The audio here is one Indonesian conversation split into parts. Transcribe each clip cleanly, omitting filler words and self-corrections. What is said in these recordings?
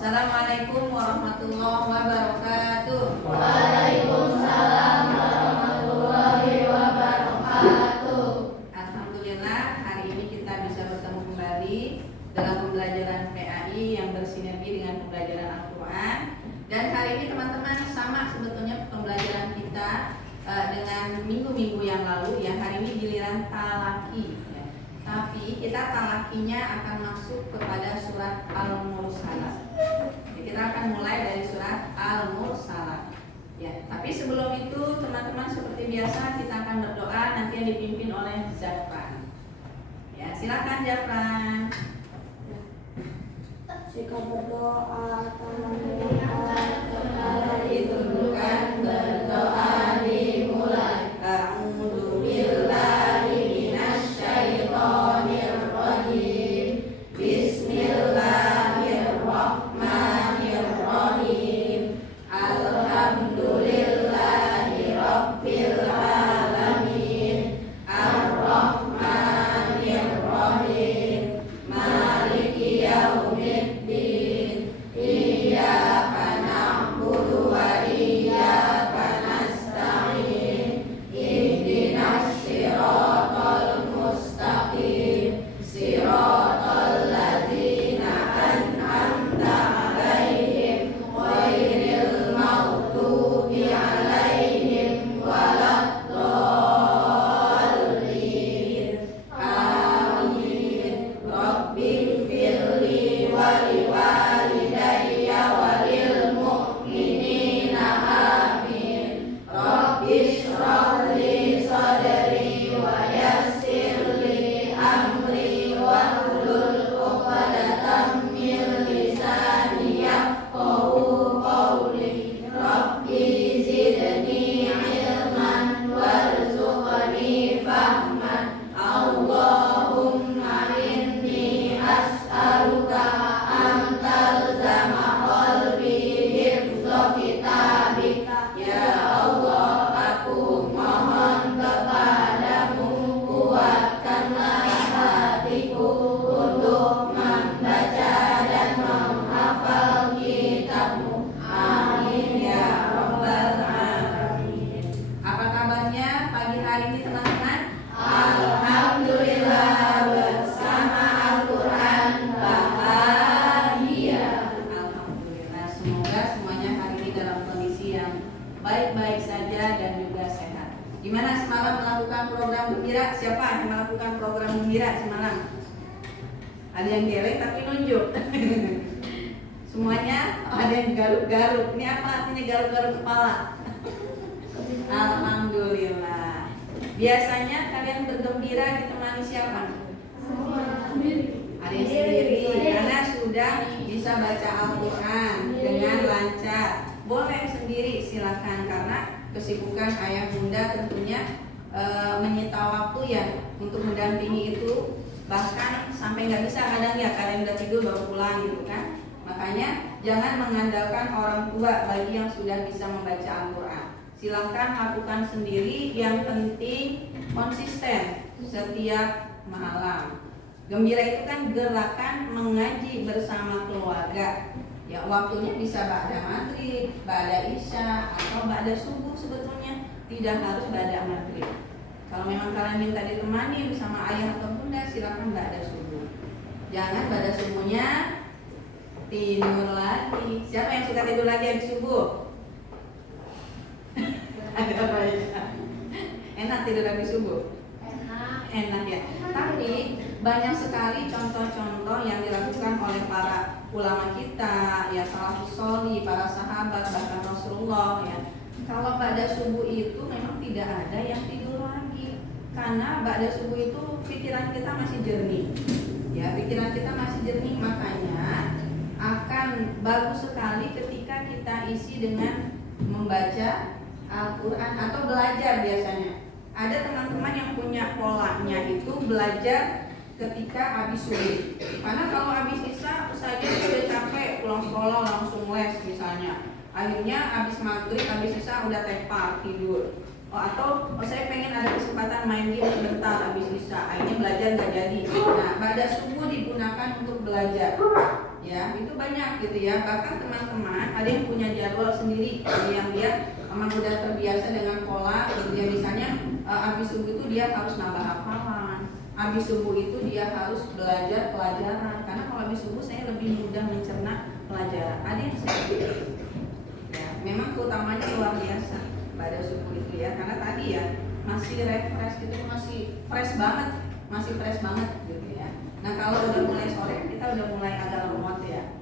Assalamualaikum warahmatullahi wabarakatuh. Waalaikumsalam warahmatullahi wabarakatuh. Alhamdulillah, hari ini kita bisa bertemu kembali dalam pembelajaran PAI yang bersinergi dengan pembelajaran Al-Quran. Dan hari ini teman-teman sama sebetulnya pembelajaran kita dengan minggu-minggu yang lalu. Ya, hari ini giliran talaki. Ya. Tapi kita talakinya akan masuk kepada surat Al-Mursalat. Kita akan mulai dari surat Al-Mursalat. Ya, tapi sebelum itu teman-teman seperti biasa kita akan berdoa, nanti yang dipimpin oleh Zafran. Ya, silakan Zafran. Jika berdoa teman-teman Ditundukkan, berdoa dimulai. A'udzu billahi minasyaitonir rajim. Bismillahirrahmanirrahim. Alhamdulillahi rabbil alamin. Ar-Rahmanir-Rahim. Maliki yaumiddin. Iyyaka na'budu wa iyyaka nasta'in. Ihdinas siratal mustaqim. Siratal ladzina an'amta 'alaihim ghairil maghdubi 'alaihim waladdallin. Amin. Rabbighfirli wa liwalidayya wa lil mu'minina amin. Rabbishrah li sadri wa yassir li amri wahlul 'uqdatam min lisani yafqahu qawli. Rabbi zidni ilman warzuqni fahman. Allahumma inni as'aluka an talzama qalbi hifdza kitabika. Ya Allah, aku mohon kepadamu, kuatkanlah hatiku untuk membaca dan menghafal kitabmu. Amin ya rabbal alamin. Apa kabarnya pagi hari ini teman-teman? Alhamdulillah, bersama Al-Quran bahagia. Alhamdulillah, semoga semuanya hari ini dalam kondisi yang baik-baik saja dan juga sehat. Gimana semalam melakukan program gembira? Siapa yang melakukan program gembira semalam? Ada yang geleng tapi nunjuk. Semuanya ada yang garuk-garuk. Ini apa artinya garuk-garuk kepala? Alhamdulillah. Biasanya kalian bergembira ditemani siapa? Ada yang sendiri, karena sudah bisa baca Al-Quran dengan lancar. Boleh sendiri silakan, karena kesibukan ayah bunda tentunya menyita waktu ya untuk mendampingi itu. Bahkan sampai nggak bisa kadang ya, kalian udah tidur baru pulang gitu kan. Makanya jangan mengandalkan orang tua bagi yang sudah bisa membaca Al-Quran. Silahkan lakukan sendiri, yang penting konsisten setiap malam. Gembira itu kan gerakan mengaji bersama keluarga. Ya, waktunya bisa ba'da maghrib, ba'da isya, atau ba'da subuh sebetulnya. Tidak harus ba'da maghrib. Kalau memang kalian minta ditemani sama ayah atau bunda, silakan ba'da subuh. Jangan ba'da subuhnya tidur lagi. Siapa yang suka tidur lagi habis subuh? Ada apa ya? Enak tidur habis subuh? Enak ya. Tapi banyak sekali contoh-contoh yang dilakukan oleh para ulama kita, ya salafus sholih, para sahabat, bahkan Rasulullah ya. Kalau pada subuh itu memang tidak ada yang tidur lagi, karena pada subuh itu pikiran kita masih jernih. Ya, pikiran kita masih jernih, makanya akan bagus sekali ketika kita isi dengan membaca Al-Quran atau belajar biasanya. Ada teman-teman yang punya polanya itu belajar ketika habis subuh. Karena kalau habis isya saja sudah capek, pulang sekolah langsung les misalnya. Akhirnya habis maghrib, habis isya udah tepar tidur. Atau saya pengen ada kesempatan main game sebentar habis isya, akhirnya belajar nggak jadi. Nah, pada subuh digunakan untuk belajar. ya itu banyak gitu ya. Bahkan teman-teman ada yang punya jadwal sendiri, ada yang dia memang udah terbiasa dengan pola gitu ya. Misalnya habis subuh itu dia harus nambah hafalan, habis subuh itu dia harus belajar pelajaran, karena kalau habis subuh saya lebih mudah mencerna pelajaran. Ada yang seperti itu ya, memang keutamanya luar biasa pada subuh itu ya, karena tadi ya masih refresh gitu, masih fresh banget gitu ya. Nah kalau udah mulai sore kita udah mulai agak lemot ya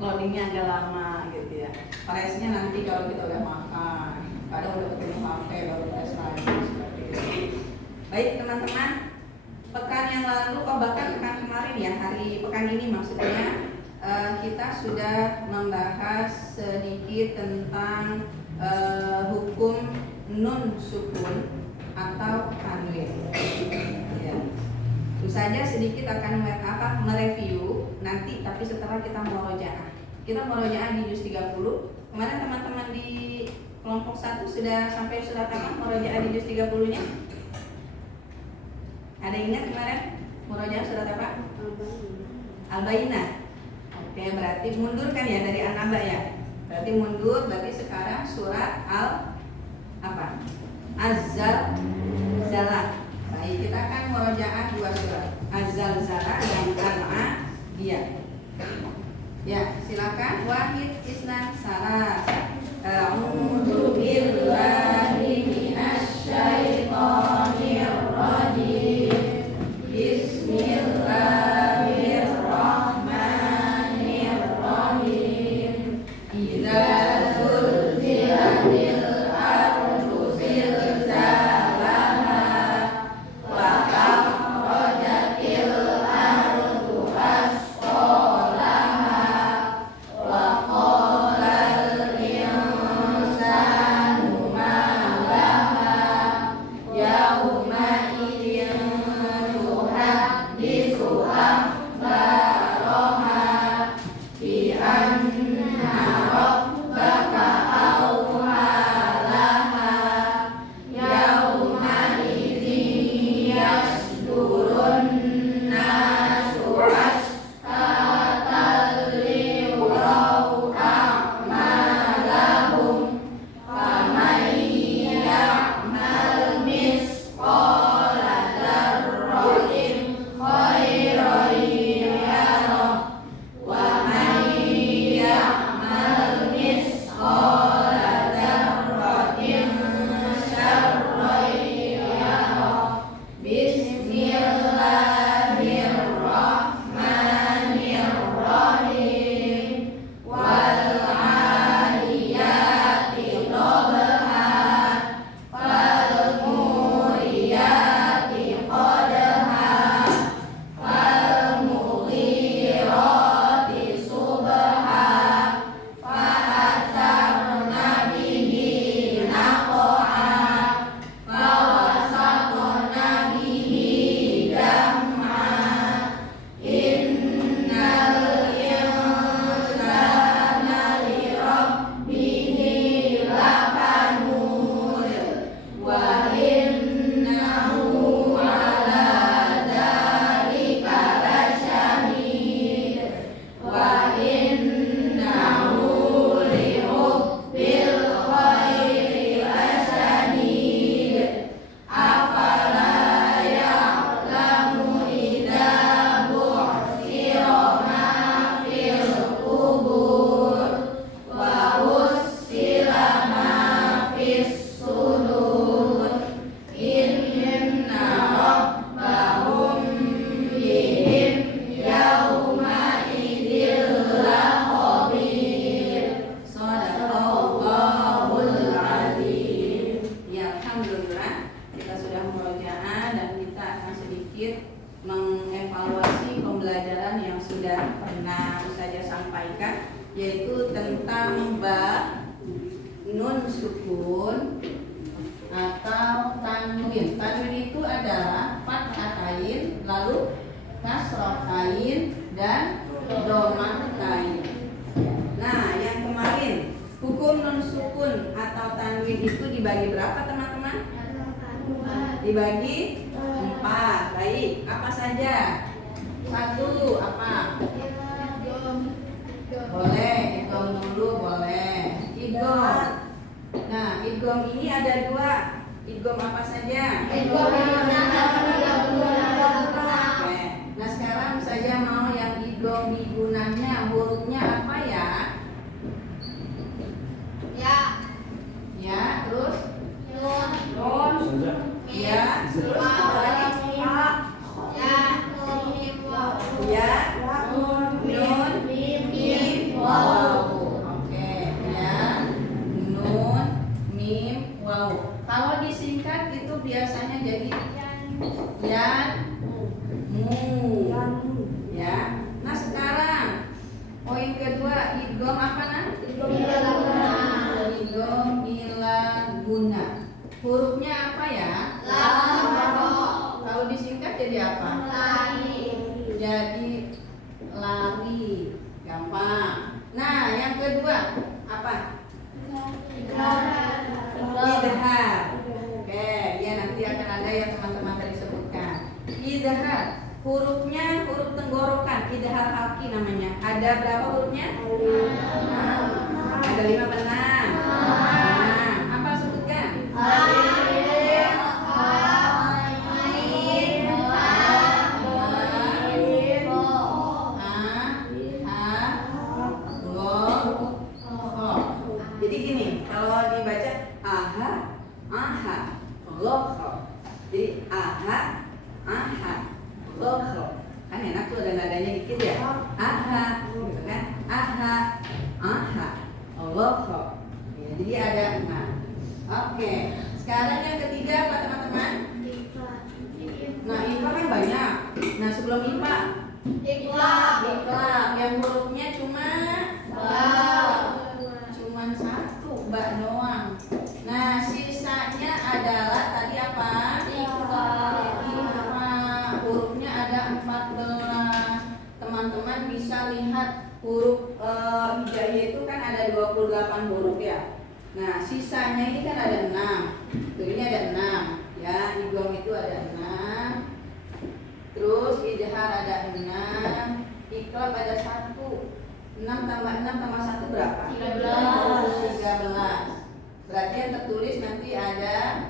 loadingnya agak lama gitu ya. Freshnya nanti kalau kita udah makan, kadang udah ketemu HP baru fresh lagi seperti itu. Baik teman-teman, pekan yang lalu, bahkan pekan kemarin ya, pekan ini maksudnya kita sudah membahas sedikit tentang hukum nun sukun atau tanwin. Ya. Tentu saja sedikit akan mereview nanti, tapi setelah kita murojaah. Kita murojaah di juz 30. Kemarin teman-teman di kelompok 1 sudah sampai surat apa murojaah di juz 30-nya? Ada yang ingat kemarin murojaah surat apa? Al-Bayyinah. Oke, berarti mundur kan ya dari An-Naba ya. Berarti mundur, berarti sekarang surat Az-Zalzalah. Baik, kita akan murojaah 2 surat, Az-Zalzalah dan Al-Adiyah. Ya, silakan. Wahid, isnan, salas. A'udzu billahi minasy syaithanir rajim. Bismillahirrahmanirrahim. Idza zulzilatil ardu zilzalaha wa akhrajatil ardu asqalaha wa qalal insanu ma laha yauma idzin tuhadditsu akhbaraha bi anna rabbaka awha laha yauma idzin yasdurun nasu ashtatan liyuraw a'malahum faman ya'mal misqala dzarratin khairan yarah wa man ya'mal misqala dzarratin syarran yarah. Bismillahirrahmanirrahim. Wal 'adiyati dhabha fal muriyati qadha fal mughirati subha fa atharna bihi naq'a fa wasatna bihi jam'a. Innal insana li rabbihi lakanud wa innahu ala dzalika lasyahid wa innahu li hubbil khairi lasyadid. Afala ya'lamu idza bu'thira ma fil qubur wa hussila ma fis sudur. Inna rabbahum bihim yauma idzil lakhabir. Shadaqallahul azim. Ya, alhamdulillah kita sudah murojaah dan kita akan sedikit mengevaluasi pembelajaran yang sudah pernah saya sampaikan, yaitu tentang ba, nun sukun atau tanwin. Tanwin itu adalah fathatain, lalu kasratain dan dhammatain. Nah, yang kemarin hukum nun sukun atau tanwin itu dibagi berapa teman-teman? Dibagi 4. Baik, apa saja? 1 apa? idgham ini ada dua. Idgham apa saja? Idgham Oke. Nah sekarang saya mau yang idgham bigunanya, hurufnya apa ya? Ya, terus nun, ya, terus apa lagi? Ya, nun, mim, waw. Oke, ya, nun, mim, waw. Kalau disingkat itu biasanya jadi yan, mu, ya. Nah sekarang poin kedua, idgham apa nah? Idgham ilaguna. Hurufnya apa ya? Kalau disingkat jadi apa? Jadi lari, gampang. Nah, yang kedua apa? Idhar. Oke, ya nanti akan ada yang teman-teman tadi sebutkan. Idhar, hurufnya huruf tenggorokan, idhar halki namanya. Ada berapa hurufnya? Ada 5 benar. Nah, apa sebutkan? Jadi gini, kalau dibaca aha, aha, lokho. Jadi aha, aha, lokho. Kan enak tuh ada nadanya dikit ya. Aha, gitu kan? Aha, aha, lokho. Ya, jadi ada 6. Oke, sekarang yang ketiga apa teman-teman? Nah, IPA kan banyak. Nah, sebelum IPA Iqlab yang hurufnya cuman satu, ba doang. Nah, sisanya adalah tadi apa? Iqfa. Hurufnya ada 14. Teman-teman bisa lihat huruf hijaiyah itu kan ada 28 huruf ya. Nah, sisanya ini kan ada 6. Tuh, ini ada 6. Ya, idgham itu ada 6. Terus idhar ada 6. Iqlab ada 1. 6 tambah 6 tambah 1 berapa? 13. Berarti yang tertulis nanti ada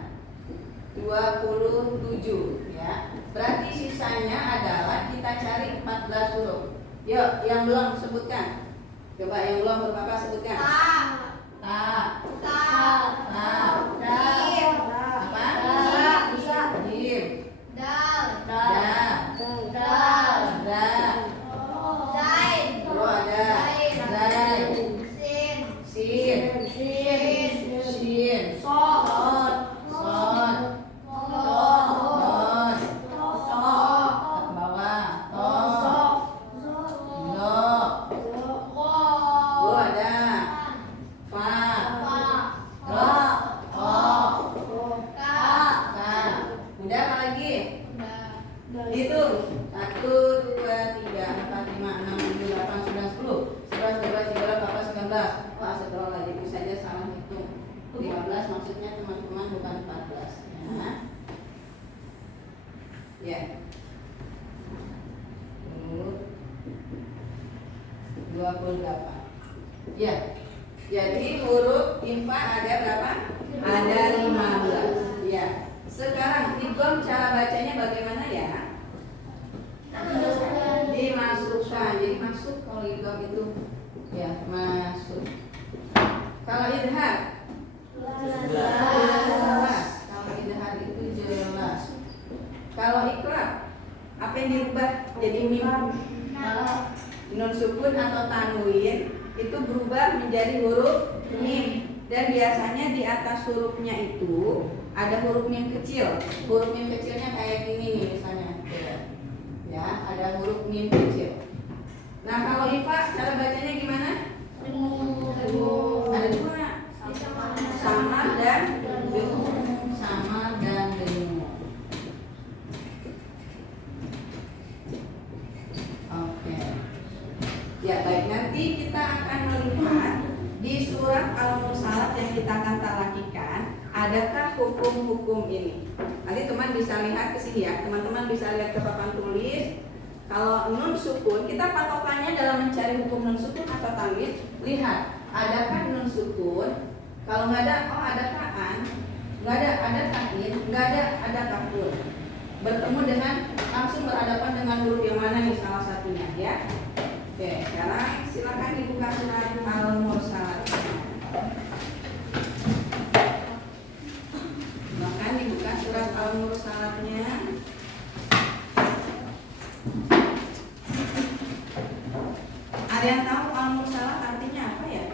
27 ya. Berarti sisanya adalah kita cari 14 huruf. Yuk, yang belum sebutkan. Coba yang belum huruf apa sebutkan? Ta. Jim. Da. Oh ada. Zai. Sin. Sod. Dot. Ke bawah. Do ada. Fa. Udah apa lagi? Hitung 1, 2, 3, 4, 5, 6, 7, 8, 9, 10 11, 12, 13, 14, 19. Wah, setelah lagi itu saja salah hitung. 15 maksudnya teman-teman, bukan 14 ya. Ya. 28. Ya. Jadi huruf IFA ada berapa? Ada 15. Ya. Sekarang idgham cara bacanya bagaimana ya? Dimasukkan. Jadi masuk kalau idgham itu ya, masuk. Kalau idhar jelas. Kalau idhar itu jelas. Kalau iqlab apa yang dirubah jadi mim? Nun sukun atau tanwin itu berubah menjadi huruf mim. Dan biasanya di atas hurufnya itu ada huruf mim kecil. Huruf mim kecilnya kayak gini nih misalnya. Ya, ada huruf mim kecil. Nah, kalau IFA cara bacanya gimana? Ada 2. Samar dan dengung. Samar dan dengung. Oke. Ya, baik, nanti kita akan melihat di surat Al-Mursalat yang kita akan talakikan, adakah hukum-hukum ini. Nanti teman bisa lihat ke sini ya. Teman-teman bisa lihat ke papan tulis. Kalau nun sukun, kita patokannya dalam mencari hukum nun sukun atau tanwin. Lihat, adakah nun sukun Kalau nggak ada, oh ada kaan, nggak ada kain, nggak ada kafur. Bertemu dengan langsung berhadapan dengan huruf yang mana nih salah satunya ya. Oke, sekarang silakan dibuka surat Al-Mursalat. Silakan dibuka surat Al-Mursalatnya. Ada yang tahu Al-Mursalat artinya apa ya?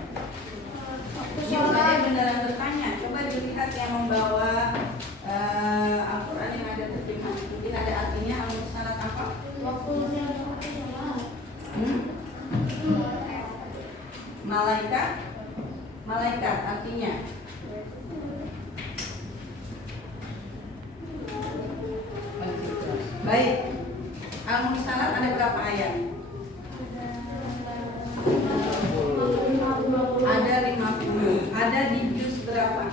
Coba saya beneran bertanya. Coba dilihat yang membawa Al-Quran yang ada terjemahan. Mungkin ada artinya Al-Mursalat apa? Malaikat artinya. Baik. Al-Mursalat ada berapa ayat? Ada 50. Ada di juz berapa?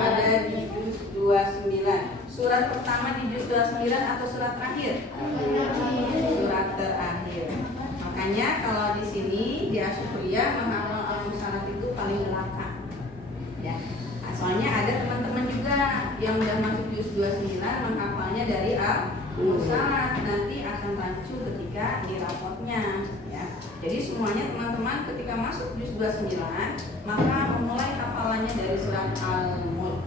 Ada di juz 29. Surat pertama di juz 29 atau surat terakhir? Surat terakhir. Makanya kalau di sini di Asyukuriyah menghafal Al-Mursalat itu paling belakang. Ya. Nah, soalnya ada teman-teman juga yang udah masuk juz 29 menghafalnya dari Al-Mursalat, nanti akan rancu ketika di rapotnya ya. Jadi semuanya teman-teman ketika masuk juz 29 maka memulai hafalannya dari surat Al-Mulk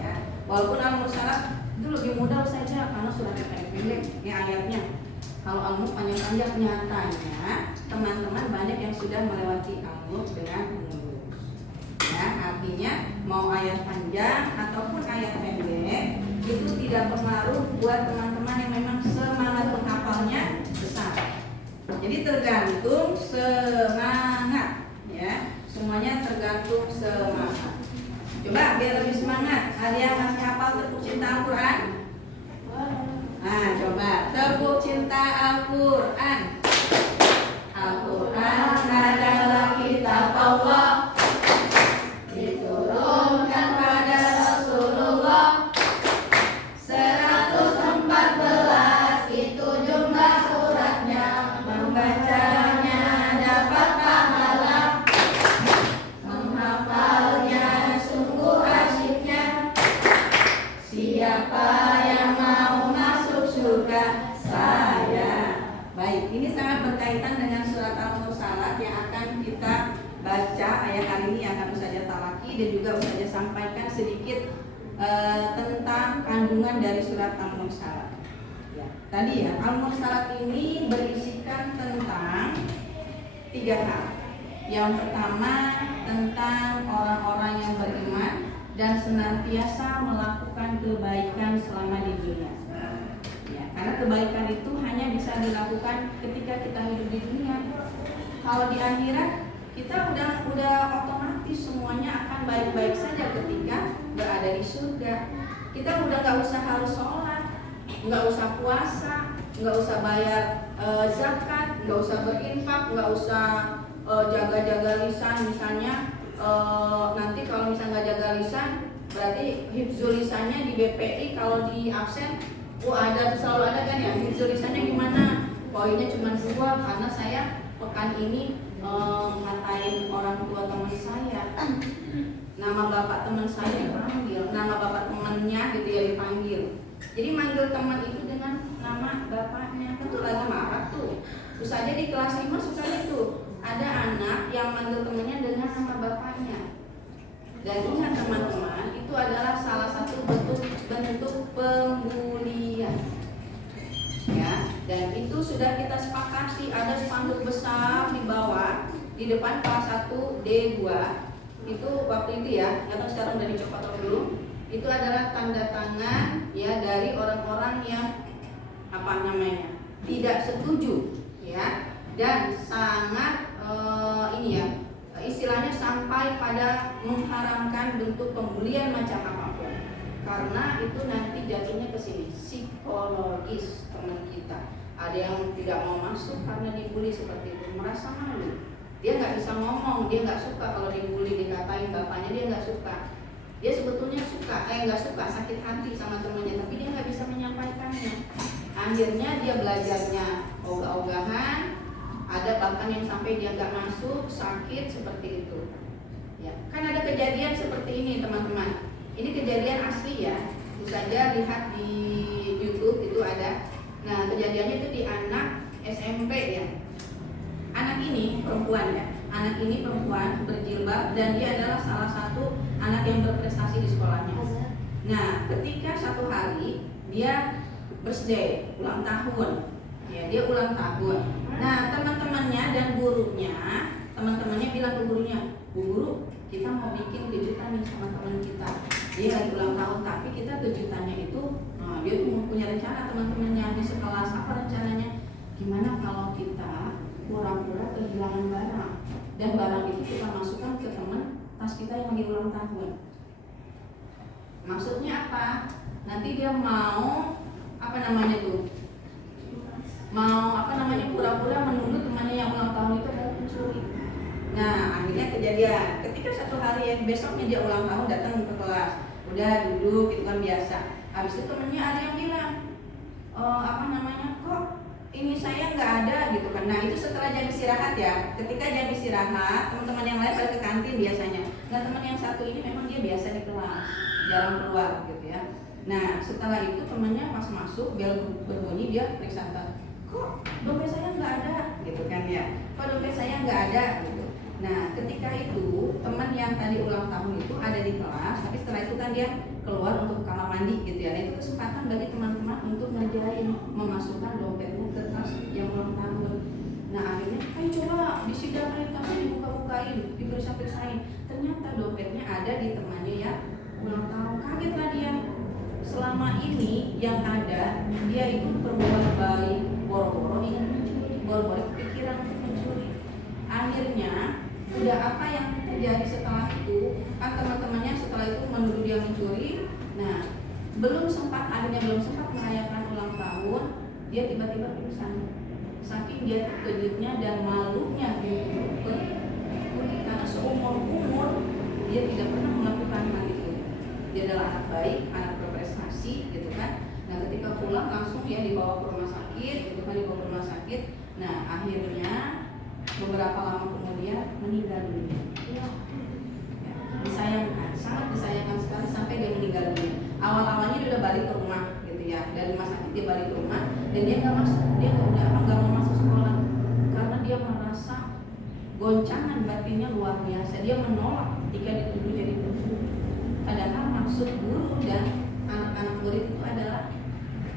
ya. Walaupun Al-Mursalat itu lebih mudah saja karena suratnya pendek-pendek ya ayatnya. Kalau Al-Mulk panjang-panjang, nyatanya teman-teman banyak yang sudah melewati Al-Mulk dengan mulus ya. Artinya mau ayat panjang ataupun ayat pendek itu tidak berpengaruh buat teman-teman yang memang semangat menghafalnya besar. Jadi tergantung semangat ya. Semuanya tergantung semangat. Coba biar lebih semangat, ada yang masih hafal tepuk cinta Al-Quran? Nah coba tepuk cinta Al-Quran. Al-Quran adalah kitab Allah, diturunkan pada Rasulullah. 114 itu jumlah suratnya, membacanya dapat pahala, menghafalnya sungguh asyiknya. Siapa yang mau masuk surga? Saya. Baik, ini sangat berkaitan dengan surat Al-Mursalat yang akan kita baca ayat kali ini, akan Ustazah talaki dan juga Ustazah sampaikan sedikit tentang kandungan dari surat Al-Mursalat. Ya, tadi ya, Al-Mursalat ini berisikan tentang 3 hal. Yang pertama tentang orang-orang yang beriman dan senantiasa melakukan kebaikan selama di dunia. Ya, karena kebaikan itu hanya bisa dilakukan ketika kita hidup di dunia. Kalau di akhirat kita udah otomatis semuanya akan baik-baik saja ketika berada di surga. Kita udah nggak usah harus sholat, nggak usah puasa, nggak usah bayar zakat, nggak usah berinfak, nggak usah jaga-jaga lisan misalnya. Nanti kalau misalnya nggak jaga lisan, berarti hifzul lisannya di BPI kalau di absen, selalu ada kan ya, hifzul lisannya gimana? Poinnya cuma 2 karena saya pekan ini ngatain orang tua teman saya, nama bapak teman saya dipanggil, nama bapak temannya gitu ya dipanggil. Jadi manggil teman itu dengan nama bapaknya, tentu lagi marah tuh. Terus aja di kelas 5 suka itu ada anak yang manggil temannya dengan nama bapaknya. Dan ingat teman-teman, itu adalah salah satu bentuk pembulian. Ya, dan itu sudah kita sepakati, ada spanduk besar di bawah di depan kelas 1 D2. Itu waktu itu ya, atau sekarang udah dicopot dulu. Itu adalah tanda tangan ya dari orang-orang yang tidak setuju ya, dan sangat istilahnya sampai pada mengharamkan bentuk pembulian macam apapun. Karena itu nanti jatuhnya ke sini psikologis teman kita. Ada yang tidak mau masuk karena dibully seperti itu, merasa malu. Dia nggak bisa ngomong, dia nggak suka kalau dibully, dikatain bapaknya, dia nggak suka. Dia sebetulnya nggak suka, sakit hati sama temannya, tapi dia nggak bisa menyampaikannya. Akhirnya dia belajarnya ogah-ogahan, ada bahkan yang sampai dia nggak masuk, sakit seperti itu. Ya, kan ada kejadian seperti ini teman-teman. Ini kejadian asli ya. Tentu saja lihat di YouTube itu ada. Nah, kejadiannya itu di anak SMP ya. Anak ini perempuan ya. Anak ini perempuan berjilbab dan dia adalah salah satu anak yang berprestasi di sekolahnya. Nah, ketika satu hari dia birthday, ulang tahun. Ya, dia ulang tahun. Nah, teman-temannya dan gurunya, teman-temannya bilang ke gurunya, "Bu guru, kita mau bikin kejutan nih sama teman kita. Dia lagi ulang tahun, tapi kita kejutannya itu, nah, dia tuh mau punya rencana teman-temannya di sekelas. Apa rencananya? Gimana kalau kita pura-pura kehilangan barang dan barang itu kita masukkan ke teman tas kita yang lagi ulang tahun." Maksudnya apa? Nanti dia mau apa namanya tuh? Pura-pura menuduh temannya yang ulang tahun itu mau mencuri. Nah, akhirnya kejadian. Ketika satu hari ya, besoknya dia ulang tahun datang ke kelas, udah duduk itu kan biasa. Habis itu temennya ada yang bilang, kok ini saya nggak ada gitu kan. Nah, itu setelah jam istirahat ya. Ketika jam istirahat, teman-teman yang lain pada ke kantin biasanya. Nah, teman yang satu ini memang dia biasa di kelas, jarang keluar gitu ya. Nah, setelah itu temannya pas masuk bel berbunyi, dia periksa, kok dompet saya nggak ada gitu kan ya. Kok dompet saya nggak ada gitu. Nah, ketika itu teman yang tadi ulang tahun itu ada di kelas, tapi setelah itu kan dia keluar untuk kamar mandi gitu ya. Nah, itu kesempatan bagi teman-teman untuk ngerjain memasukkan dompetmu ke tas yang ulang tahun. Nah, akhirnya ayo coba disidangin tasnya, dibuka-bukain, diperiksa-periksain. Ternyata dompetnya ada di temannya ya ulang tahun. Kagetlah dia. Selama ini yang ada dia itu berbuat baik, boro-boro ingin mencuri, boro-boro kepikiran untuk mencuri. Akhirnya udah apa yang terjadi setelah itu? Kan teman-temannya setelah itu menuduh dia mencuri. Nah, belum sempat merayakan ulang tahun, dia tiba-tiba pingsan. Saking dia terkejutnya dan malunya gitu, karena seumur umur dia tidak pernah melakukan hal itu. Dia adalah anak baik, anak berprestasi gitu kan. Nah, ketika pulang langsung ya dibawa ke rumah sakit, gitu kan, dibawa ke rumah sakit. Nah, akhirnya beberapa lama kemudian meninggal dunia. Ya, disayangkan, sangat disayangkan sekali sampai dia meninggal dunia. Awal-awalnya dia udah balik ke rumah gitu ya, dari rumah sakit dia balik ke rumah dan dia nggak mau masuk sekolah karena dia merasa goncangan batinnya luar biasa. Dia menolak ketika dituduh jadi pencuri. Padahal maksud guru dan anak-anak murid itu adalah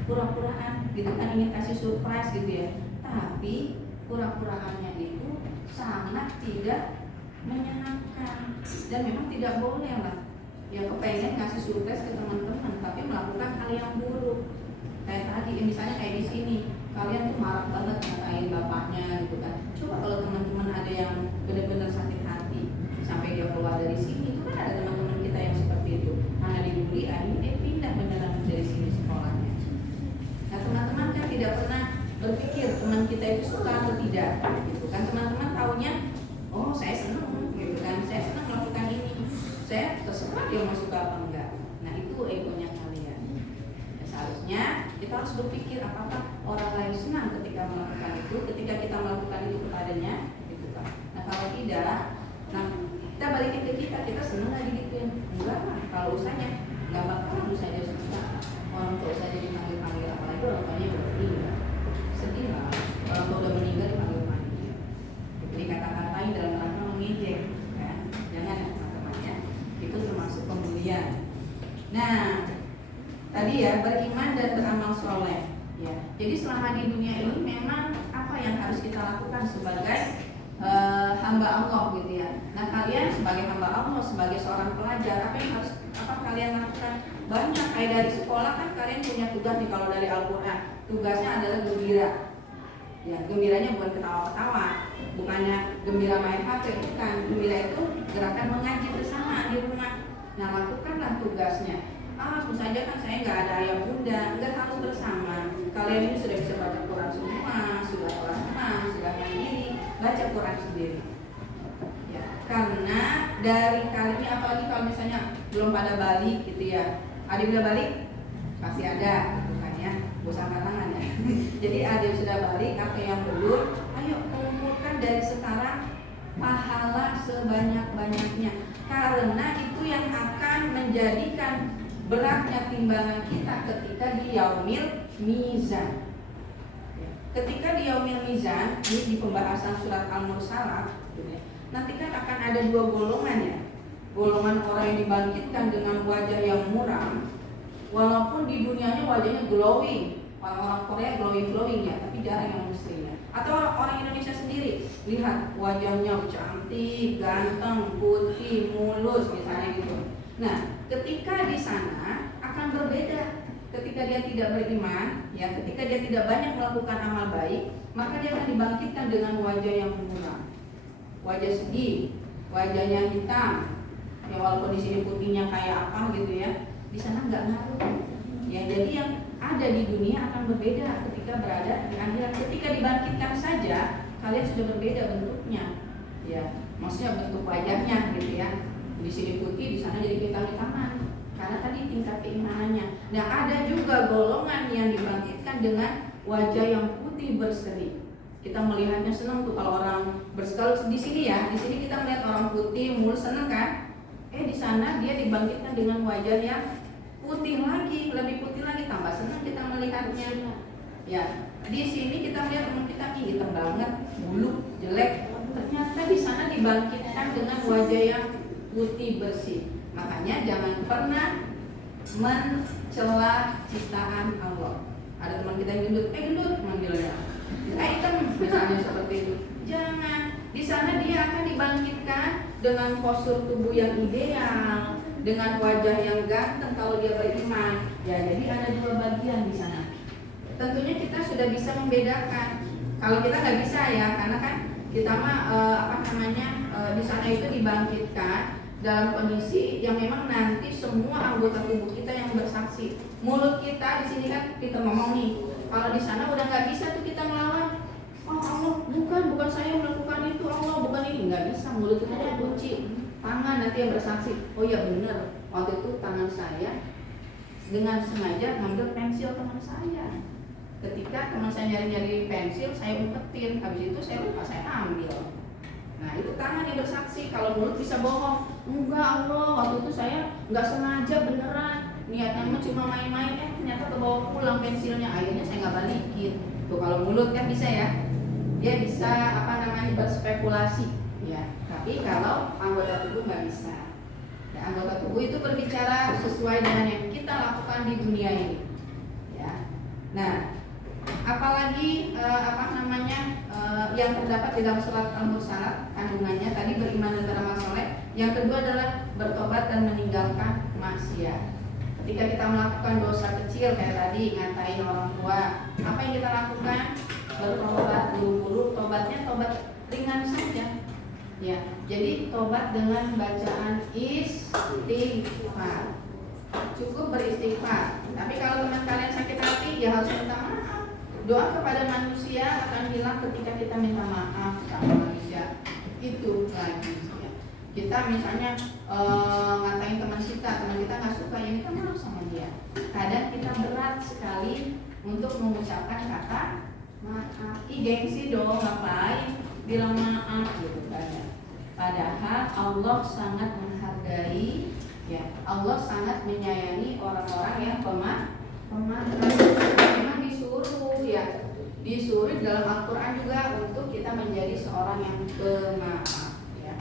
pura-puraan gitu kan, ingin kasih surprise gitu ya. Tapi pura-puraannya itu sangat tidak menyenangkan dan memang tidak boleh lah. Ya kepengen ngasih surprise ke teman-teman tapi melakukan hal yang buruk. Kayak tadi misalnya kayak di sini kalian tuh marah banget ngatain bapaknya gitu kan. Coba kalau teman-teman ada yang benar-benar sakit hati sampai dia keluar dari sini, itu kan ada teman-teman kita yang seperti itu karena dibully akhirnya pindah beneran dari sini sekolahnya. Nah, teman-teman kan tidak pernah berpikir teman kita itu suka atau tidak gitu kan. Teman-teman taunya oh saya senang gitu kan, saya senang melakukan ini, saya terserah dia mau suka apa enggak. Nah, itu egonya kalian. Ya, seharusnya kita harus berpikir apakah orang lain senang ketika melakukan itu, ketika kita melakukan itu kepadanya gitu kan. Nah, kalau tidak, nah kita balikin ke kita senang lagi gituin. Enggak lah, kalau usahanya nggak bakal usahanya suka. Orang tua saja dipanggil-panggil, apalagi orang tuanya udah meninggal. Sedih lah, orang tua udah meninggal dipanggil-panggil. Jadi kata-katain dalam rangka mengejek kan. Jangan ya teman-teman ya. Itu termasuk pembulian. Nah, tadi ya beriman dan beramal soleh. Ya, jadi selama di dunia ini memang apa yang harus kita lakukan sebagai hamba Allah gitu ya. Nah, kalian sebagai hamba Allah, sebagai seorang pelajar, apa kalian lakukan? Banyak, kayak dari sekolah kan kalian punya tugas nih. Kalau dari Al-Quran tugasnya adalah gembira. Ya, gembiranya bukan ketawa-ketawa, bukannya gembira main HP, bukan. Gembira itu gerakan mengaji bersama di rumah. Nah, lakukanlah tugasnya. Tentu saja kan saya nggak ada ayah bunda, nggak harus bersama. Kalian ini sudah bisa baca Quran semua, sudah kelas 6, sudah mandiri, baca Quran sendiri. Ya, karena dari kalinya, apalagi kalau misalnya belum pada balik gitu ya, ada udah balik pasti ada, bukan ya, bosan angkat tangan ya. Jadi ada yang sudah balik atau yang belum, ayo kumpulkan dari sekarang pahala sebanyak-banyak naiknya, karena itu yang akan menjadikan beratnya timbangan kita ketika di yaumil mizan. Ketika di yaumil mizan, ini di pembahasan surat Al-Mursalah, nanti kan akan ada dua golongan ya. Golongan orang yang dibangkitkan dengan wajah yang muram, walaupun di dunianya wajahnya glowing. Orang-orang Korea glowing ya, tapi jarang yang muslimnya. Atau orang Indonesia sendiri, lihat wajahnya cantik, ganteng, putih, mulus misalnya gitu. Nah, ketika di sana akan berbeda. Ketika dia tidak beriman, ya, ketika dia tidak banyak melakukan amal baik, maka dia akan dibangkitkan dengan wajah yang muram, wajah sedih, wajahnya hitam. Ya walaupun di sini putihnya kayak apa gitu ya, di sana nggak ngaruh. Ya, jadi yang ada di dunia akan berbeda ketika berada di akhirat. Ketika dibangkitkan saja, kalian sudah berbeda bentuknya. Ya, maksudnya bentuk wajahnya gitu ya. Di sini putih, di sana jadi hitam-hitaman. Karena tadi tingkat keimanannya. Nah, ada juga golongan yang dibangkitkan dengan wajah yang putih berseri. Kita melihatnya senang tuh kalau orang bersekali di sini ya. Di sini kita melihat orang putih, mulus, senang kan? Di sana dia dibangkitkan dengan wajah yang putih lagi, lebih putih lagi, tambah senang kita melihatnya. Ya, di sini kita melihat teman kita hitam banget, bulu, jelek. Ternyata di sana dibangkitkan dengan wajah yang putih bersih. Makanya jangan pernah mencela ciptaan Allah. Ada teman kita yang gendut, gendut manggilnya. Hitam misalnya seperti itu. Jangan. Di sana dia akan dibangkitkan dengan postur tubuh yang ideal, dengan wajah yang ganteng kalau dia beriman. Ya, jadi ada dua bagian di sana. Tentunya kita sudah bisa membedakan. Kalau kita nggak bisa ya, karena kan kita mah di sana itu dibangkitkan dalam kondisi yang memang nanti semua anggota tubuh kita yang bersaksi. Mulut kita di sini kan kita ngomong nih. Kalau di sana udah nggak bisa tuh kita melawan. Oh Allah, bukan saya yang melakukan itu, Allah bukan ini, nggak bisa. Mulut kita dikunci. Tangan nanti yang bersaksi. Oh ya benar, waktu itu tangan saya dengan sengaja ngambil pensil teman saya. Ketika teman saya nyari-nyari pensil, saya umpetin. Habis itu saya lupa, saya ambil. Nah itu tangan yang bersaksi. Kalau mulut bisa bohong. Enggak Allah, waktu itu saya nggak sengaja beneran. Niatnya cuma main-main, ternyata kebawa pulang pensilnya. Akhirnya saya nggak balikin. Tuh kalau mulut kan bisa ya. Dia bisa berspekulasi. Ya. Tapi kalau anggota tubuh nggak bisa. Nah, anggota tubuh itu berbicara sesuai dengan yang kita lakukan di dunia ini. Ya. Nah, apalagi yang terdapat di dalam surat Al-Mursalah kandungannya tadi beriman dan beramal soleh. Yang kedua adalah bertobat dan meninggalkan maksiat. Ketika kita melakukan dosa kecil kayak tadi ngatain orang tua, apa yang kita lakukan? Bertobat buru-buru. Tobatnya tobat ringan saja. Ya, jadi tobat dengan bacaan istighfar. Cukup beristighfar. Tapi kalau teman kalian sakit hati, ya harus minta maaf. Doa kepada manusia akan hilang ketika kita minta maaf sama manusia. Itu lagi. Ya. Kita misalnya ngatain teman kita nggak suka, ya minta maaf sama dia. Kadang kita berat sekali untuk mengucapkan kata maaf. Gengsi dong, ngapain bilang maaf gitu kan. Padahal Allah sangat menghargai, ya Allah sangat menyayangi orang-orang yang pemaaf. Memang disuruh dalam Al-Quran juga untuk kita menjadi seorang yang pemaaf. Ya.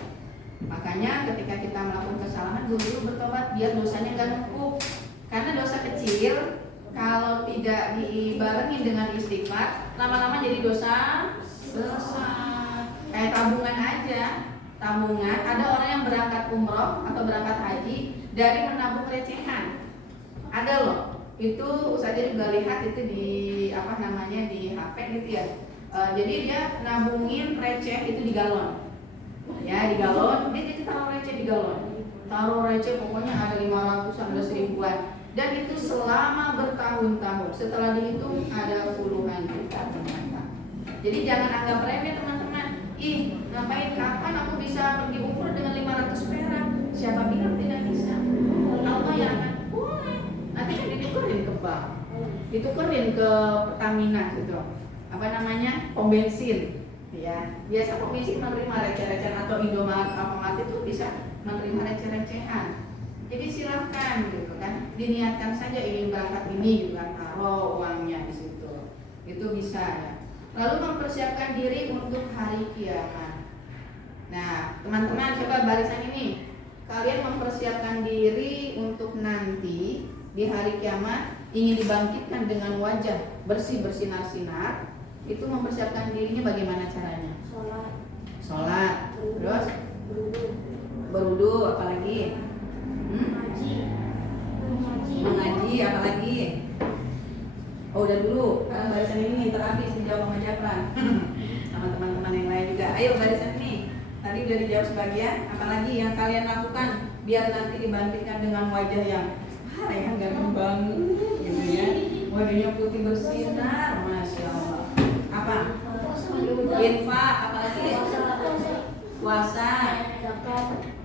Makanya ketika kita melakukan kesalahan, dulu bertobat biar dosanya nggak numpuk. Karena dosa kecil kalau tidak dibarengi dengan istighfar, lama-lama jadi dosa besar. Kayak tabungan aja. Tabungan, ada orang yang berangkat umroh atau berangkat haji dari menabung recehan. Ada loh. Itu saya juga lihat itu di di HP gitu ya. Jadi dia nabungin receh itu di galon. Ya, di galon, dia taruh receh di galon. Taruh receh pokoknya ada 500 sampai 1000-an. Dan itu selama bertahun-tahun. Setelah dihitung ada puluhan juta ternyata. Jadi jangan anggap remeh teman-teman. Ngapain, kapan aku bisa pergi umroh dengan 500 perak? Siapa bilang tidak bisa? Allah yang akan boleh. Nanti kan ditukerin ke bank, ditukerin ke Pertamina gitu. Pom bensin. Ya, biasa pebisnis menerima receh-recehan atau Indomaret Alfamart itu bisa menerima receh-recehan. Jadi silahkan gitu kan, diniatkan saja ingin berangkat ini juga taruh uangnya di situ, itu bisa ya. Lalu mempersiapkan diri untuk hari kiamat. Nah, teman-teman coba barisan ini, kalian mempersiapkan diri untuk nanti di hari kiamat ingin dibangkitkan dengan wajah bersih bersinar-sinar. Itu mempersiapkan dirinya bagaimana caranya? Sholat, terus berudu, apalagi? Mengaji, apalagi? Oh, udah dulu. Sekarang barisan ini terhabis dijawab sama Japran. Sama teman-teman yang lain juga. Ayo barisan ini. Tadi udah dijawab sebagian. Apalagi yang kalian lakukan biar nanti dibangkitkan dengan wajah yang ganteng banget, gitu ya. Wajahnya putih bersinar, masya Allah. Apa? Infak, apalagi? Puasa,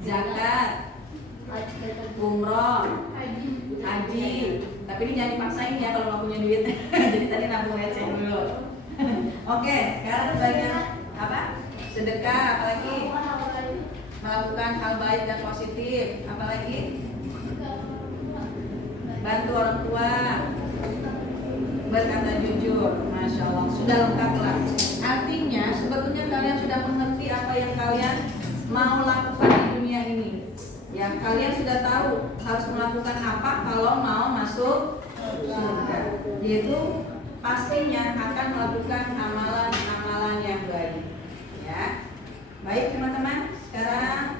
zakat, umroh, haji. Tapi ini jangan dipaksain ya kalau nggak punya duit. Jadi tadi nabung receh dulu. Oke, sekarang bagian apa? Sedekah, apalagi? Melakukan hal baik dan positif, apalagi? Bantu orang tua, berkata jujur, masya Allah, sudah lengkap lah. Artinya sebetulnya kalian sudah mengerti apa yang kalian mau lakukan di dunia ini. Ya, kalian sudah tahu harus melakukan apa kalau mau masuk surga. Yaitu pastinya akan melakukan amalan-amalan yang baik. Ya, baik teman-teman. Sekarang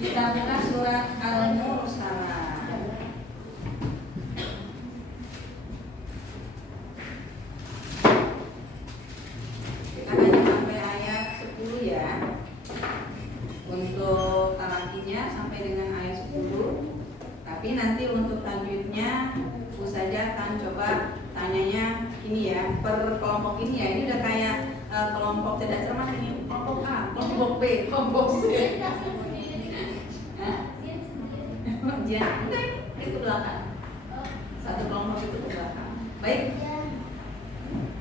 kita buka surat Al-Mursalah. Untuk tarakinya sampai dengan ayat 10. Tapi nanti untuk lanjutnya Ustazah akan coba tanyanya ini ya, per kelompok ini ya. Ini udah kayak kelompok tidak cermat ini. Kelompok A, kelompok B, kelompok C. Enggak, itu belakang. Satu kelompok itu ke belakang. Baik.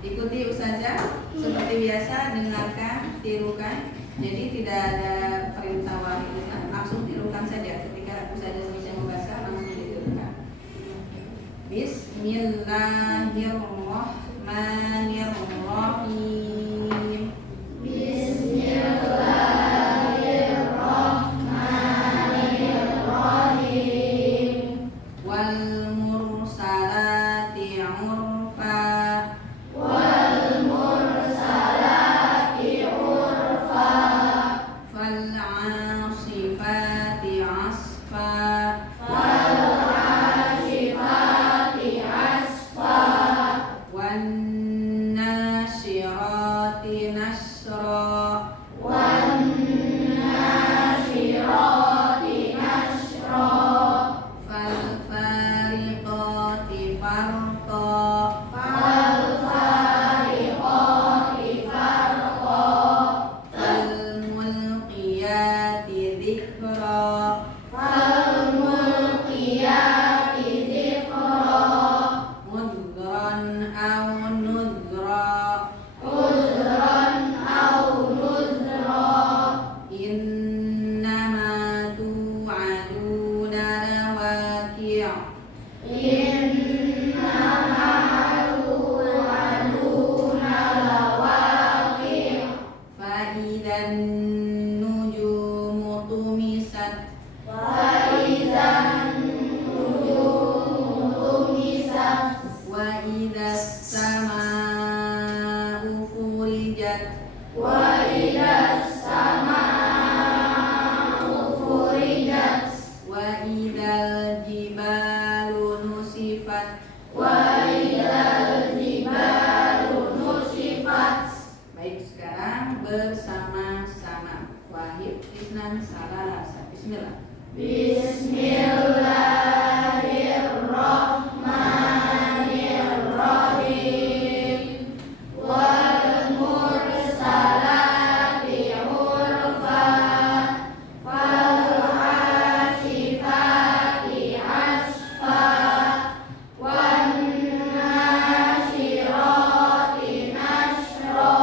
Ikuti Ustazah seperti biasa, dengarkan, tirukan. Jadi tidak ada perintah wahid, langsung tirukan saja. Ketika Ustazah selesai membaca, langsung ditirukan. Bismillahirrahmanirrahim. Bismillahirrahmanirrahim. Wal mursalati urfa. Baik, sekarang bersama-sama. Wahid, Isnan, Salah, Bismillah. Bismillahirrahmanirrahim. Wal mursalati urfa. Fal hasifati asfa. Wan nashirati nashra.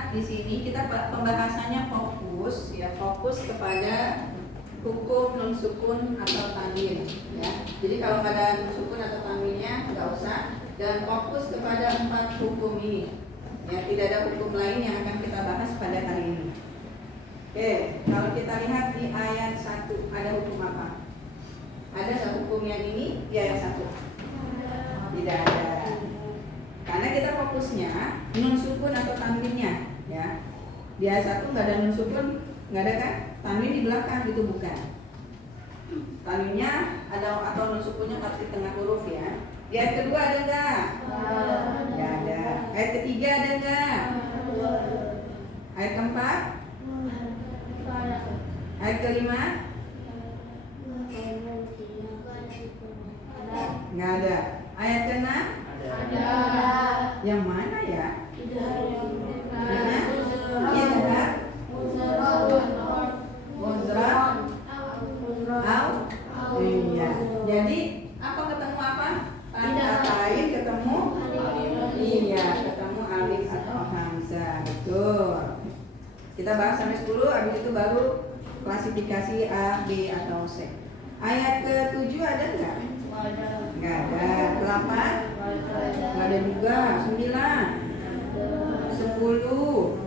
lihat di sini kita pembahasannya fokus ya, fokus kepada hukum nun sukun atau tanwin ya. Jadi kalau nggak ada nun sukun atau tanwinnya nggak usah, dan fokus kepada 4 hukum ini ya, tidak ada hukum lain yang akan kita bahas pada hari ini. Oke, kalau kita lihat di ayat 1 ada hukum apa? Ada nggak hukum yang ini di ayat 1? Tidak ada, karena kita fokusnya nun sukun atau tanwinnya ya. Di ayat 1 nggak ada nun sukun, nggak ada kan? Tanwin di belakang itu bukan. Tanwinnya ada atau nun sukunnya pasti tengah huruf ya. Di ayat kedua ada nggak? Nggak ada. Ayat ketiga ada nggak? Ayat keempat? Ayat kelima? Nggak ada. Ayat keenam? Yang mana ya? Idhar, mudhaf, au. Iya. Jadi apa ketemu apa? Kata lain ketemu. Iya, ketemu alif atau hamzah. Betul. Kita bahas sampai 10, habis itu baru klasifikasi A, B atau C. Ayat ke-7 ada nggak? Nggak ada. 8? Nggak ada juga. 9? 10?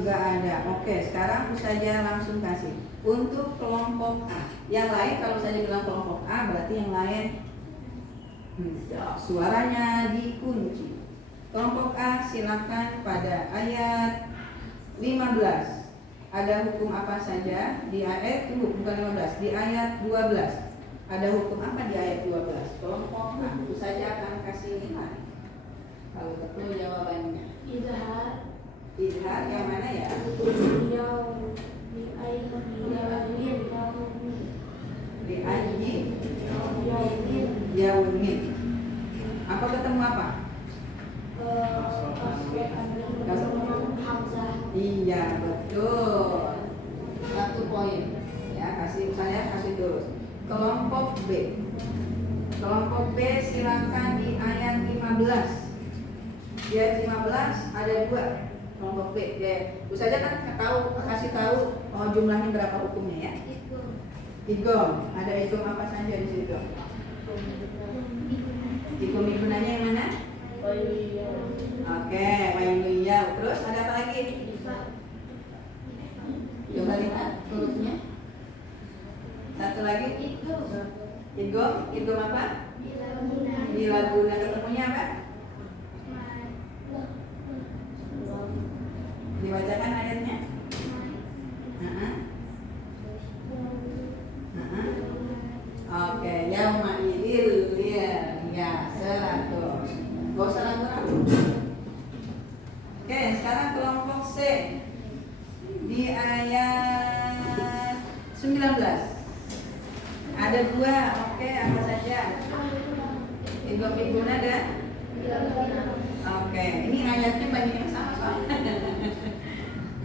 Nggak ada. Oke, sekarang saja langsung kasih untuk kelompok A. Yang lain kalau saya bilang kelompok A berarti yang lain suaranya dikunci. Kelompok A silakan pada ayat 15. Ada hukum apa saja di ayat itu, bukan 15, di ayat 12. Ada hukum apa di ayat 12? Kelompok A. Itu saja akan kasih nilai. Kalau betul jawabannya. Idhar yang mana ya? Di anji yaumin. Apa ketemu apa? Iya, betul. 1 poin. Ya, saya kasih terus. Kelompok B. Kelompok B silakan di ayat 15. Di ayat 15 ada 2 kelompok B. Ya, saja kan kasih tahu jumlahnya berapa hukumnya ya. Igom. Ada igom apa saja di situ? Igom gunanya yang mana? Oke, wailiyah. Terus ada apa lagi? Coba lihat tulisnya. Satu lagi. Igom apa? Dilaguna. Ketemunya apa? Dibacakan ayatnya. Oke, yauma idil ya 100. Gak usah ragu-ragu. Oke, sekarang kelompok C di ayat 19. Ada 2. Oke, apa saja? Igom ada? Oke, ini ayatnya banyak yang sama soalnya.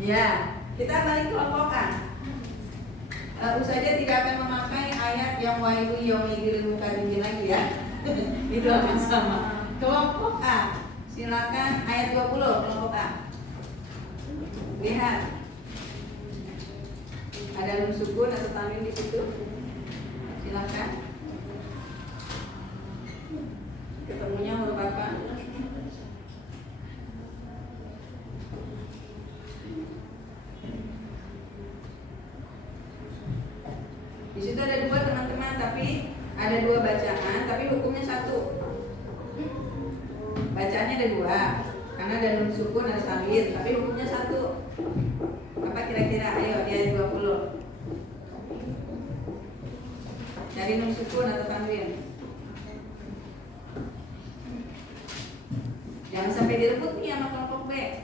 Ya, kita balik kelompok A. Saja tidak akan memakai ayat yang wailu yaumidil mukadzibin lagi ya. Itu akan sama. Kelompok A, silakan ayat 20 kelompok A. Lihat. Ada nun sukun atau tanwin di situ? Silakan. Ketemunya huruf apa? Di situ ada 2 teman-teman, tapi ada 2 bacaan, tapi hukumnya 1. Bacaannya ada 2, karena ada nun sukun, ada tanwin, tapi hukumnya 1. Apa kira-kira? Ayo di ayat 20. Dari nun sukun atau tanwin. Jangan sampai direbut nih sama kelompok B.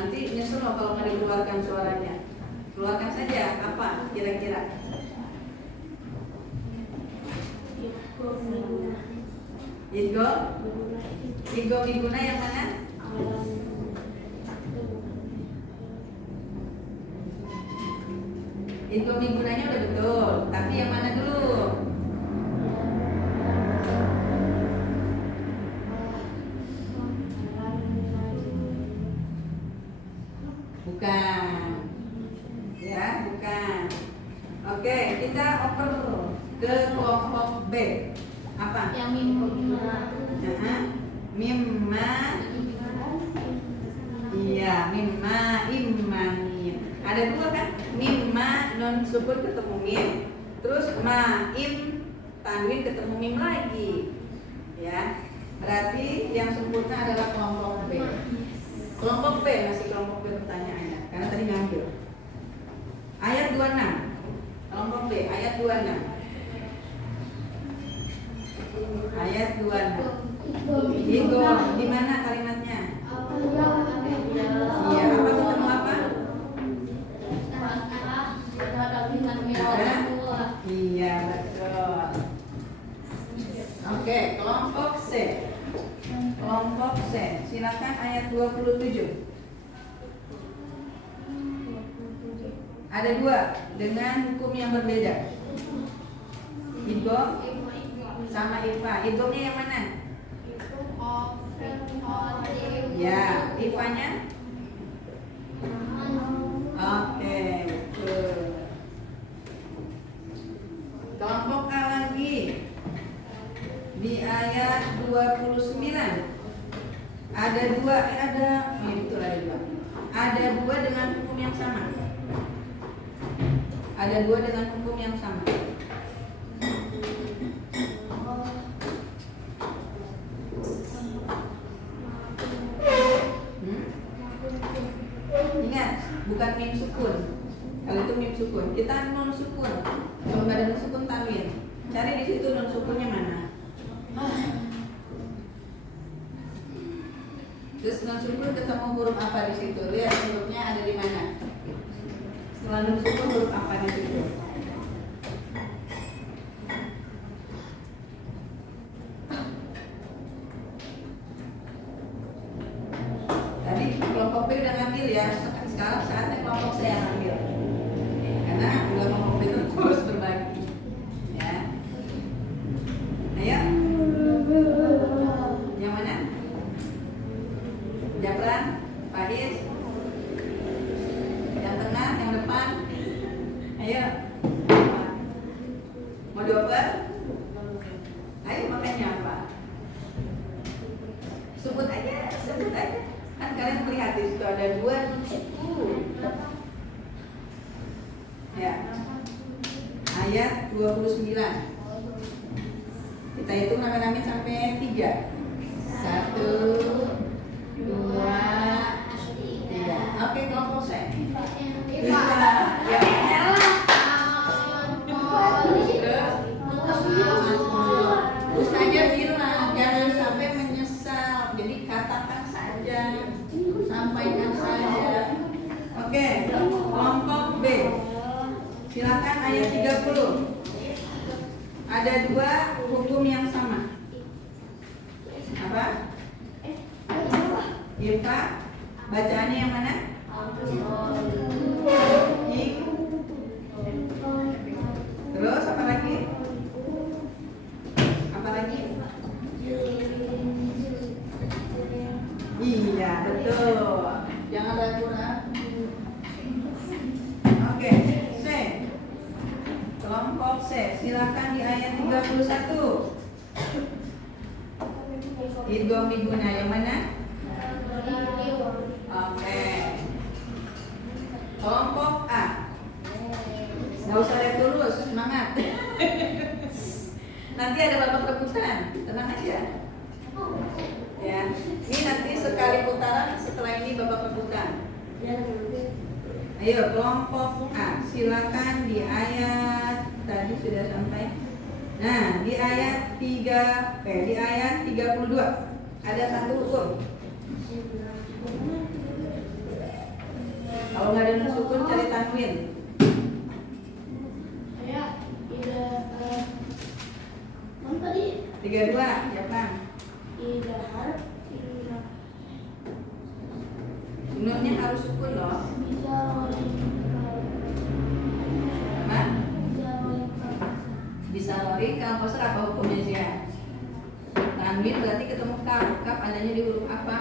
Nanti nyesel loh kalau nggak dikeluarkan suaranya. Keluarkan saja, apa kira-kira? Idgham miguna yang mana? Idgham migunanya udah betul, tapi yang mana dulu? kita oper ke kelompok B. Apa? Yang mimma. Mimma. Iya, mimma imanin. Ada dua kan? Mimma non sukun ketemu mim. Terus ma im tanwin ketemu mim lagi. Ya. Berarti yang sempurna adalah kelompok B. Kelompok B masih kelompok B pertanyaannya karena tadi ngambil. Ayat 26. Kelompok B ayat 26. Ayat 26. Igo, di mana kalimatnya? Iya, apa ketemu apa? Ada? Iya, betul. Oke, kelompok C. Kelompok C, silakan ayat 27. Ada dua dengan hukum yang berbeda. Idgham sama ifa. Idghamnya yang mana? Ya, ifanya? Oke, betul. Kelompok A lagi. Di ayat 29. Ada dua, betul ada dua. Ada dua dengan hukum yang sama. Ada dua dengan hukum yang sama. Ingat, bukan mim sukun. Kalau itu mim sukun, kita non sukun. Kalau nggak ada non sukun tanwin. Cari di situ non sukunnya mana. Terus non sukun ketemu huruf apa di situ? Lihat hurufnya ada di mana. Setelah non sukun huruf apa di situ? Tadi kelompok B udah ngambil ya. Sekarang saatnya kelompok C yang ngambil. Karena udah kelompok B itu terus berbagi. Ya. Ayo. Yang mana? Japran, Faiz. Yang tengah, yang depan. Ayo. Mau dioper? Ayo makanya apa? Sebut aja. Kan kalian melihat di situ ada dua suku. Ya. Ayat 29. Kita hitung rame-rame sampai 3. 1, 2, 3. Oke, kelompok C. Ifa. Ya. Terus saja bilang jangan sampai menyesal. Jadi katakan saja, sampaikan saja. Oke, kelompok B. Silakan ayat 30. Ada dua hukum yang sama. Apa? Ifa. Bacaannya yang mana? Ik. Terus apa lagi? Apa lagi? Iya, betul. Jangan ragu-ragu. Oke, C. Kelompok C, silakan di ayat 31. Idgham biguna yang mana? Oke. Kelompok A. Nggak usah lihat lurus, semangat. Nanti ada babak rebutan, tenang aja. Ya, ini nanti sekali putaran, setelah ini babak rebutan. Ayo kelompok A, silakan di ayat tadi sudah sampai. Nah, di ayat 32 ada satu hukum. Kalau nggak ada nun sukun cari tanwin. 32, ya Bang. Nunnya harus sukun loh. Apa? Bisa lori, kalau koser apa hukumnya sih ya? Tanwin berarti ketemu kaf. Kaf adanya di huruf apa?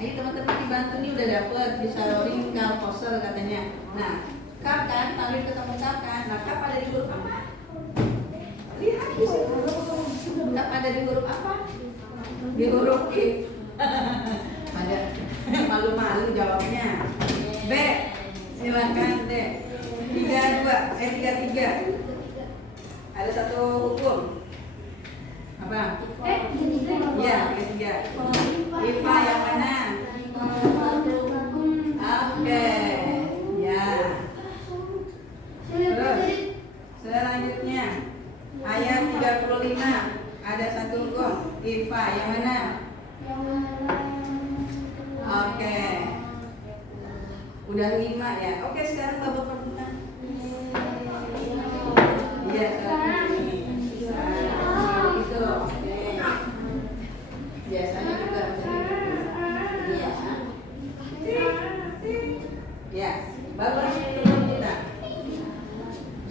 Ayo teman-teman dibantu nih, udah dapet bisa ringkal poser katanya. Nah, kap kan, tanwin ketemu kap kan. Nah, kap ada di huruf apa? Lihat di situ. Kap ada di huruf apa? Di huruf I. Ada malu-malu jawabnya. B. Silakan D. 33. Ada satu hukum. Apa? Iya, 33. IFA yang mana? Oke. Ya. Terus selanjutnya ayat 35 ada satu hukum. IFA yang mana? Oke. Udah 5 ya. Oke, sekarang babak pertanyaan. Iya, sekarang ini. Itu. Oke. Biasanya juga iya. Ya, babak pertanyaan kita.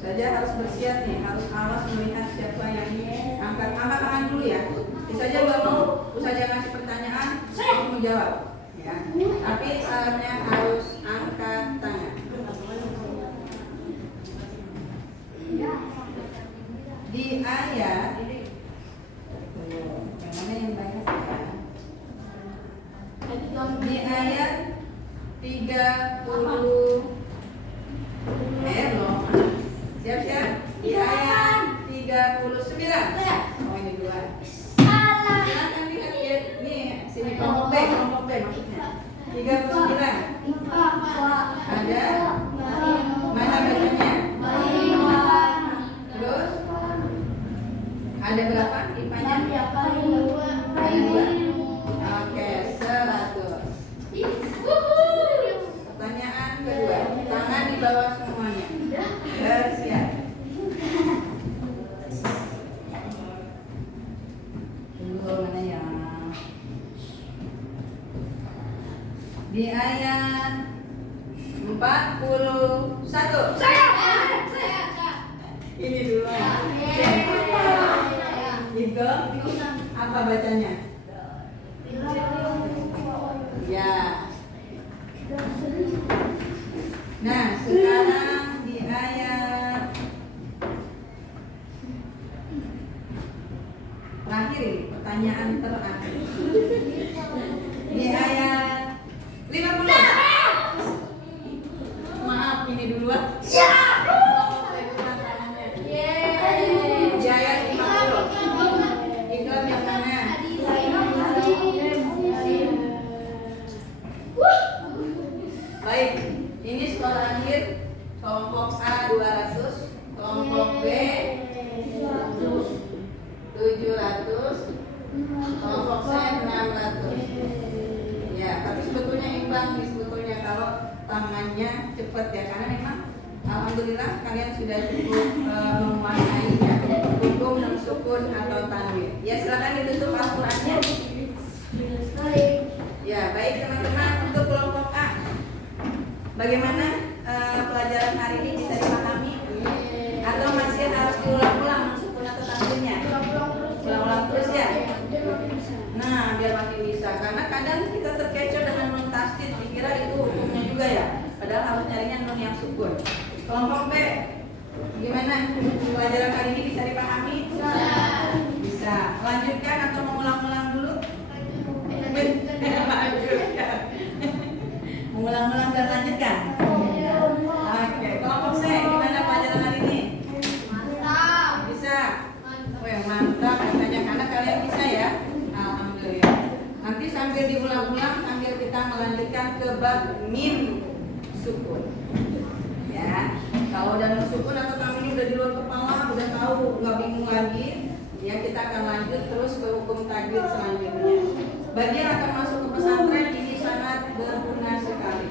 Saja harus bersiap nih, harus awas melihat siapa yang angkat tangan dulu ya. Bisa aja nggak mau, saja ngasih pertanyaan, saya mau jawab. Ya, tapi syaratnya harus angkat tangan. Di ayat yang mana yang banyak ya? Di ayat 30 belum. Siap-siap. Di ayat 39. Oh, ini dua. Silakan lihat ya. Nih, sini kelompok B maksudnya. 39. Ada mana bacanya? Terus ada berapa IPA-nya? Ada 2. Oke, 100. Pertanyaan kedua. Tangan di bawah semuanya. Bersiap. Tunggu mana ya? Di ayat 41. Saya. Ini dulu. Itu apa bacanya? Ya. Nah, sekarang di ayat terakhir ini, pertanyaan terakhir. Di ayat 50. Maaf, ini duluan. Di ayat 50. Iklan yang mana? Baik, ini skor akhir. Kelompok A 200, kelompok B 700, kelompok C 600. Ya, tapi sebetulnya imbang nih sebetulnya kalau tangannya cepat ya, karena memang alhamdulillah kalian sudah cukup menguasai ya, hukum dan sukun atau tanwin. Ya, silakan ditutup Al-Qur'annya. Ya, baik teman-teman, untuk kelompok A, bagaimana pelajaran hari ini bisa dipahami? Atau masih harus diulang-ulang sukun atau tanwinnya? Ulang-ulang terus ya. Nah, biar makin bisa. Karena kadang kita terkecoh dengan nun tasdid, dikira itu hukumnya juga ya. Padahal harus nyarinya nun yang sukun. Kelompok B, gimana? Pelajaran hari ini bisa dipahami? Bisa. Lanjutkan atau mau ulang-ulang dulu? Lanjutkan. Mengulang-ulang dan lanjutkan. Oke, kelompok C, gimana pelajaran hari ini? Bisa. Wah, mantap katanya, karena kalian bisa ya. Alhamdulillah. Nanti sambil diulang-ulang sambil kita melanjutkan ke bab mim sukun. Ya, kalau udah sukun atau kamu ini udah di luar kepala, udah tahu, nggak bingung lagi, ya kita akan lanjut terus ke hukum tajwid selanjutnya. Bagi yang akan masuk ke pesantren ini sangat berguna sekali.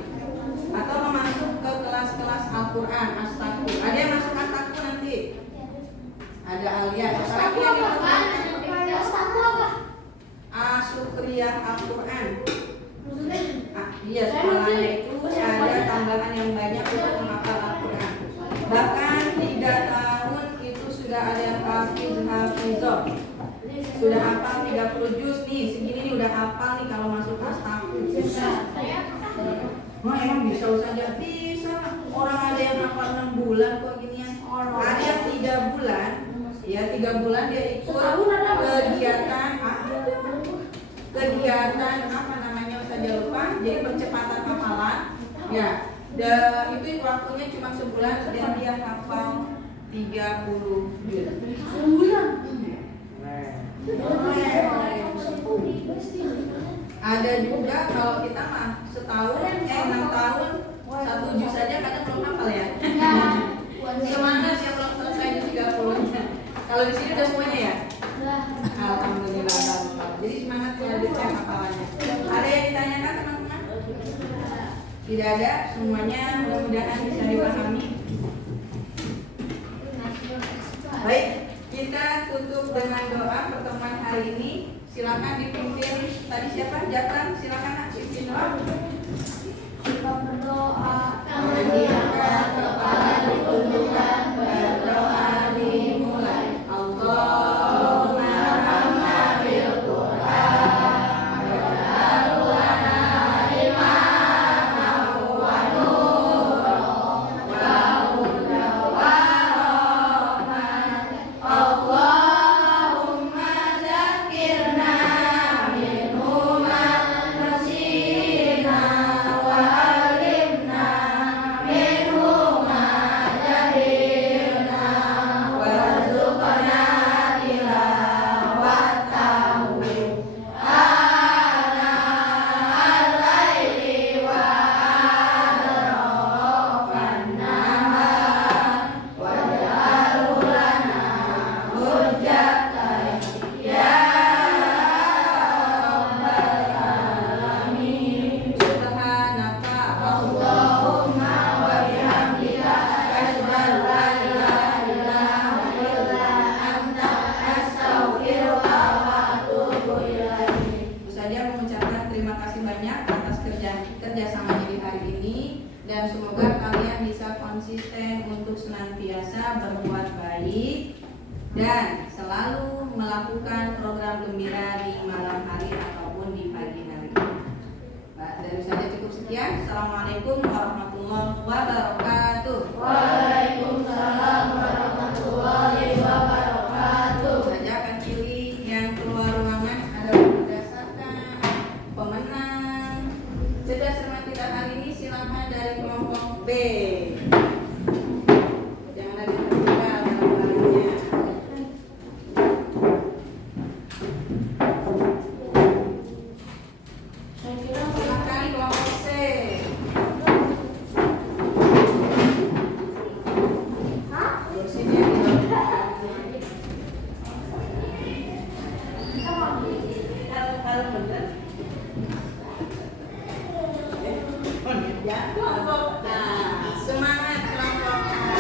Atau mau masuk ke kelas-kelas Al-Quran, Astaqu. Ada yang masuk Astaqu nanti? Ada Alia. Sekarang yang dilakukan Asukriyah Al-Quran. Iya, sekolahnya itu ada tambahan yang banyak untuk menghafal Al-Quran. Bahkan 3 tahun itu sudah ada yang hafizah. Sudah hafal 30 juz nih, segini nih udah hafal nih kalau masuk Astaqu. Wah emang bisa saja bisa. Orang ada yang hafal 6 bulan kok ginian. Ada yang 3 bulan. Ya 3 bulan dia ikut kegiatan apa namanya saja lupa. Jadi percepatan hafalan. Ya. Itu waktunya cuma sebulan dan dia hafal 30 bulan. Ada juga kalau kita mah setahun 6 tahun 1 juz saja kadang belum hafal ya. Semangat yang belum selesai di 30-nya. Kalau di sini udah semuanya ya? Alhamdulillah. Jadi semangat melanjutkan hafalannya. Ada yang ditanyakan teman-teman? Tidak ada, semuanya mudah-mudahan bisa dipahami. Baik, kita tutup dengan doa pertemuan hari ini. Silakan dipimpin tadi siapa? Jatran, silakan pimpin doa. Kita berdoa. Kepala ditundukkan, berdoa dimulai. Allahumma hamna bil Qur'an waj'alna imaman wa nuran wa hudan wa rahmatan. Allahumma dzakirna minhu ma nasina wa alimna minhu ma jahilna warzuqna tilawatahu ana al-laili wa atrafan nahar waj'alhu lana hujjatan ya rabbal alamin. Subhanaka Allahumma wa bihamdika asyhadu an la ilaha illa anta astaghfiruka wa atubu ilaik. Itu saja mengucapkan terima kasih banyak atas kerjasamanya di hari ini dan semoga kalian bisa konsisten untuk senantiasa berbuat baik dan selalu melakukan program gembira di malam hari ataupun di pagi hari. Dari saya cukup sekian. Assalamualaikum warahmatullahi wabarakatuh. Waalaikumsalam warahmatullahi wabarakatuh. Saja akan pilih yang keluar ruangan ada berdasarkan pemenang. Cerdas cermat tidak hari ini silakan dari kelompok B. Jangan ada yang tertinggal barang-barangnya. Silakan kelompok C. Kursinya kalau benar. Ya, kelompok. Nah, semangat kelompok A.